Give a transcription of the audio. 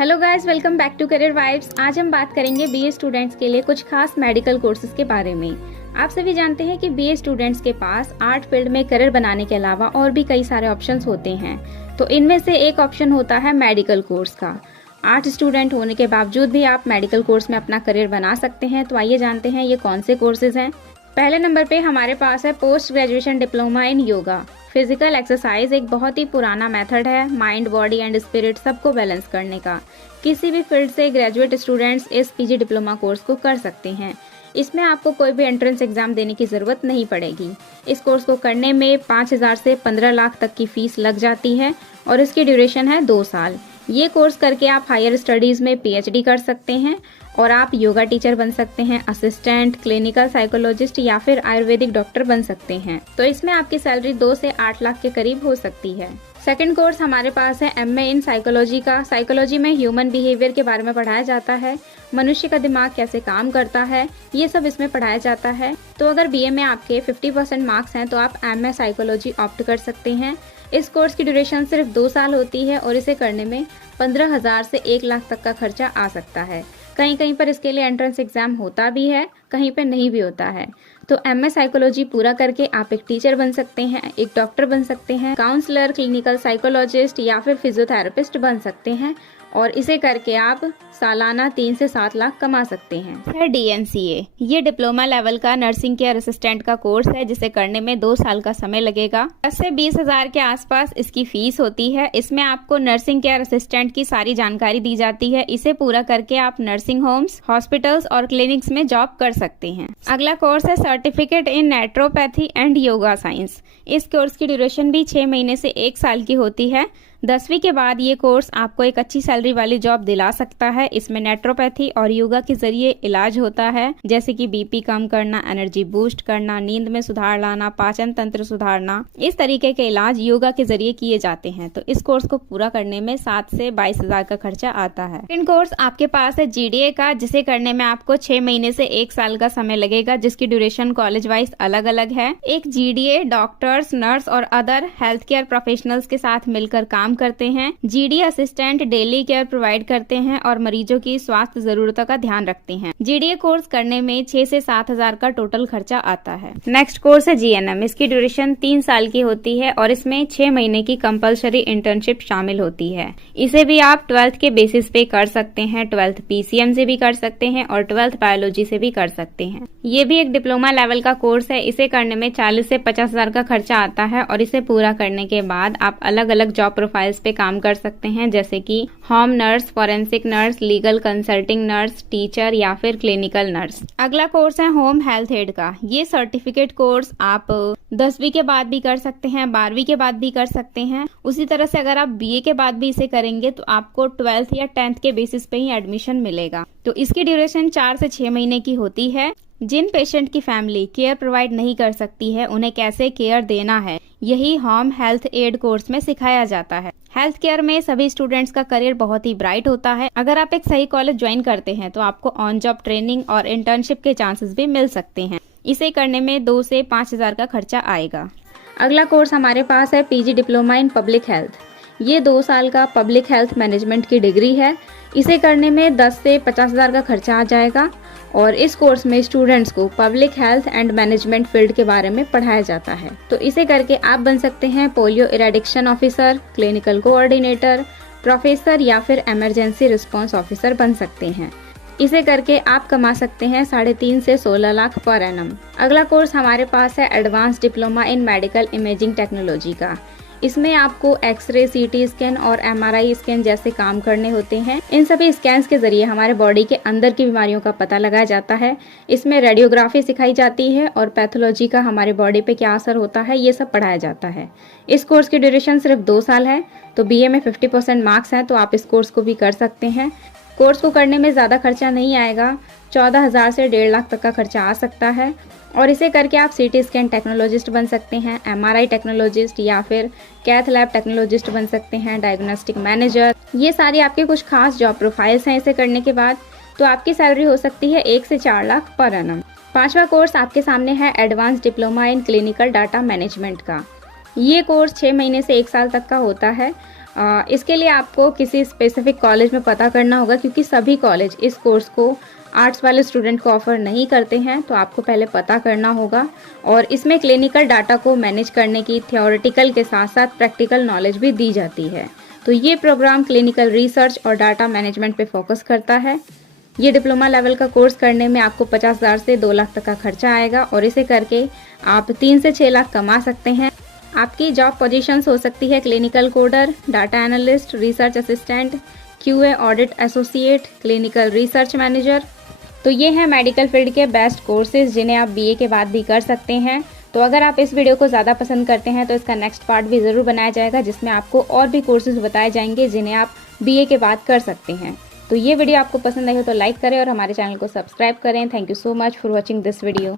Hello guys, welcome back to Career Vibes. आज हम बात करेंगे बीए स्टूडेंट्स के लिए कुछ खास मेडिकल कोर्सेज के बारे में। आप सभी जानते हैं कि बीए स्टूडेंट्स के पास आर्ट फील्ड में करियर बनाने के अलावा और भी कई सारे ऑप्शंस होते हैं। तो इनमें से एक ऑप्शन होता है मेडिकल कोर्स का। आर्ट स्टूडेंट होने के बावजूद भी आप मेडिकल कोर्स में अपना करियर बना सकते हैं। तो आइए जानते हैं ये कौन से कोर्सेज हैं। पहले नंबर पे हमारे पास है post graduation diploma in yoga. Physical exercise एक बहुत ही पुराना मेथड है माइंड, बॉडी एंड स्पिरिट सबको बैलेंस करने का। किसी भी फील्ड से ग्रेजुएट स्टूडेंट्स इस पीजी डिप्लोमा कोर्स को कर सकते हैं। इसमें आपको कोई भी एंट्रेंस एग्जाम देने की जरूरत नहीं पड़ेगी। इस कोर्स को करने में 5,000 से 15 लाख तक की फीस लग जाती है और इसकी ड्यूरेशन है 2 साल। ये कोर्स करके आप हायर स्टडीज में पीएचडी कर सकते हैं और आप योगा टीचर बन सकते हैं, असिस्टेंट, क्लिनिकल साइकोलॉजिस्ट या फिर आयुर्वेदिक डॉक्टर बन सकते हैं। तो इसमें आपकी सैलरी 2 से 8 लाख के करीब हो सकती है। सेकंड कोर्स हमारे पास है एमए इन साइकोलॉजी का। साइकोलॉजी में ह्यूमन बिहेवियर के बारे में पढ़ाया जाता है। मनुष्य का दिमाग कैसे काम करता है ये सब इसमें पढ़ाया जाता है। तो अगर बीए में आपके 50% मार्क्स हैं तो आप एमए साइकोलॉजी ऑप्ट कर सकते हैं। इस कोर्स की ड्यूरेशन सिर्फ 2 साल होती है और इसे करने में 15,000 से 1 लाख तक का खर्चा आ सकता है। कहीं कहीं पर इसके लिए एंट्रेंस एग्जाम होता भी है, कहीं पर नहीं भी होता है। तो एमए साइकोलॉजी पूरा करके आप एक टीचर बन सकते हैं, एक डॉक्टर बन सकते हैं, काउंसलर, क्लिनिकल साइकोलॉजिस्ट या फिर फिजियोथेरेपिस्ट बन सकते हैं और इसे करके आप सालाना 3 से 7 लाख कमा सकते हैं। डीएनसीए ये डिप्लोमा लेवल का नर्सिंग केयर असिस्टेंट का कोर्स है जिसे करने में 2 साल का समय लगेगा। 10 से 20,000 के आसपास इसकी फीस होती है। इसमें आपको नर्सिंग केयर असिस्टेंट की सारी जानकारी दी जाती है। इसे पूरा करके आप नर्सिंग होम्स, हॉस्पिटल्स और क्लिनिक्स में जॉब कर सकते हैं। अगला कोर्स है certificate in naturopathy and yoga science. इस कोर्स की ड्यूरेशन भी 6 महीने से 1 साल की होती है। 10वीं के बाद ये कोर्स आपको एक अच्छी सैलरी वाली जॉब दिला सकता है। इसमें नेचुरोपैथी और योगा के जरिए इलाज होता है, जैसे कि बीपी कम करना, एनर्जी बूस्ट करना, नींद में सुधार लाना, पाचन तंत्र सुधारना। इस तरीके के इलाज योगा के जरिए किए जाते हैं। तो इस कोर्स को पूरा करने में 7 से 22,000 का खर्चा आता है। सेकंड कोर्स आपके पास है जीडीए का, जिसे करने में आपको 6 महीने से 1 साल का समय लगेगा, जिसकी ड्यूरेशन कॉलेज वाइज अलग अलग है। एक जीडीए डॉक्टर्स, नर्स और अदर हेल्थ केयर प्रोफेशनल्स के साथ मिलकर काम करते हैं। GD assistant daily care provide करते हैं और मरीजों की स्वास्थ्य जरूरतों का ध्यान रखते हैं। जीडीए कोर्स करने में 6 से 7,000 का टोटल खर्चा आता है। नेक्स्ट कोर्स है जीएनएम। इसकी ड्यूरेशन 3 साल की होती है और इसमें 6 महीने की कंपलसरी इंटर्नशिप शामिल होती है। इसे भी आप 12th के बेसिस पे कर सकते हैं। 12th पीसीएम से भी कर सकते हैं और 12th बायोलॉजी से भी कर सकते हैं। ये भी एक डिप्लोमा लेवल का कोर्स है। इसे करने में 40 से 50,000 का खर्चा आता है और इसे पूरा करने के बाद आप अलग अलग जॉब प्रोफाइल पे काम कर सकते हैं, जैसे कि home nurse, forensic nurse, legal consulting nurse, teacher या फिर क्लिनिकल नर्स। अगला कोर्स है होम हेल्थ एड का। ये सर्टिफिकेट कोर्स आप 10वीं के बाद भी कर सकते हैं, 12वीं के बाद भी कर सकते हैं। उसी तरह से अगर आप बीए के बाद भी इसे करेंगे तो आपको 12th या 10th के बेसिस पे ही एडमिशन मिलेगा। तो इसकी ड्यूरेशन 4 से 6 महीने की होती है। जिन पेशेंट की फैमिली केयर प्रोवाइड नहीं कर सकती है उन्हें कैसे केयर देना है, यही होम हेल्थ एड कोर्स में सिखाया जाता है। हेल्थ केयर में सभी स्टूडेंट्स का करियर बहुत ही ब्राइट होता है। अगर आप एक सही कॉलेज ज्वाइन करते हैं तो आपको ऑन जॉब ट्रेनिंग और इंटर्नशिप के चांसेस भी मिल सकते हैं। इसे करने में 2 से 5,000 का खर्चा आएगा। अगला कोर्स हमारे पास है PG diploma in public health. ये 2 साल का पब्लिक हेल्थ मैनेजमेंट की डिग्री है। इसे करने में 10 से 50,000 का खर्चा आ जाएगा और इस कोर्स में स्टूडेंट्स को public health and management field के बारे में पढ़ाया जाता है। तो इसे करके आप बन सकते हैं polio eradication officer, clinical coordinator, professor या फिर इमरजेंसी रिस्पांस ऑफिसर बन सकते हैं। इसे करके आप कमा सकते हैं 3.5 से 16 लाख पर एनम। अगला कोर्स हमारे पास है advance diploma in medical imaging technology का। इसमें आपको एक्सरे, सीटी स्कैन और एमआरआई स्कैन जैसे काम करने होते हैं। इन सभी स्कैन्स के जरिए हमारे बॉडी के अंदर की बीमारियों का पता लगाया जाता है। इसमें रेडियोग्राफी सिखाई जाती है और पैथोलॉजी का हमारे बॉडी पे क्या असर होता है ये सब पढ़ाया जाता है। इस कोर्स की ड्यूरेशन सिर्फ 2 साल है। तो बीए में 50% मार्क्स हैं तो आप इस कोर्स को भी कर सकते हैं। कोर्स को करने में ज़्यादा खर्चा नहीं आएगा। 14,000 से 1.5 लाख तक का खर्चा आ सकता है और इसे करके आप सीटी स्कैन टेक्नोलॉजिस्ट बन सकते हैं, एमआरआई टेक्नोलॉजिस्ट या फिर कैथ लैब टेक्नोलॉजिस्ट बन सकते हैं, डायग्नोस्टिक मैनेजर। ये सारी आपके कुछ खास जॉब प्रोफाइल्स हैं इसे करने के बाद। तो आपकी सैलरी हो सकती है 1 से 4 लाख पर एनम। 5वां कोर्स आपके सामने है advance diploma in clinical data management का। ये कोर्स 6 महीने से 1 साल तक का होता है इसके लिए आपको किसी स्पेसिफिक कॉलेज में पता करना होगा, क्योंकि सभी कॉलेज इस कोर्स को आर्ट्स वाले स्टूडेंट को ऑफर नहीं करते हैं। तो आपको पहले पता करना होगा। और इसमें क्लिनिकल डाटा को मैनेज करने की थ्योरेटिकल के साथ साथ प्रैक्टिकल नॉलेज भी दी जाती है। तो ये प्रोग्राम क्लिनिकल रिसर्च और डाटा मैनेजमेंट पे फोकस करता है। ये डिप्लोमा लेवल का कोर्स करने में आपको 50,000 से 2 लाख तक का खर्चा आएगा और इसे करके आप 3 से 6 लाख कमा सकते हैं। आपकी जॉब पोजीशंस हो सकती है clinical coder, data analyst, research assistant, QA audit associate, clinical research manager. तो ये हैं मेडिकल फील्ड के बेस्ट कोर्सेज जिन्हें आप BA के बाद भी कर सकते हैं। तो अगर आप इस वीडियो को ज़्यादा पसंद करते हैं तो इसका नेक्स्ट पार्ट भी ज़रूर बनाया जाएगा, जिसमें आपको और भी कोर्सेज बताए जाएंगे जिन्हें आप BA के बाद कर सकते हैं। तो ये वीडियो आपको पसंद आई हो तो लाइक करें और हमारे चैनल को सब्सक्राइब करें। Thank you so much for watching this video.